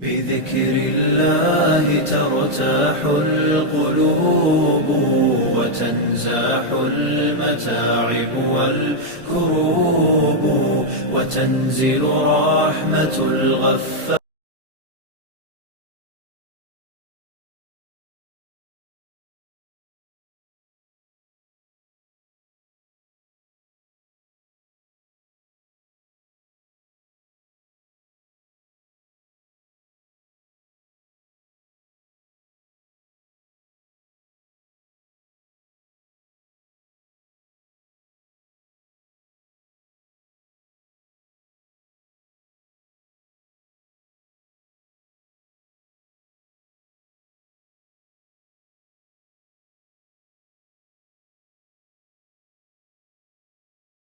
بذكر الله ترتاح القلوب وتنزاح المتاعب والكروب وتنزل رحمة الغفار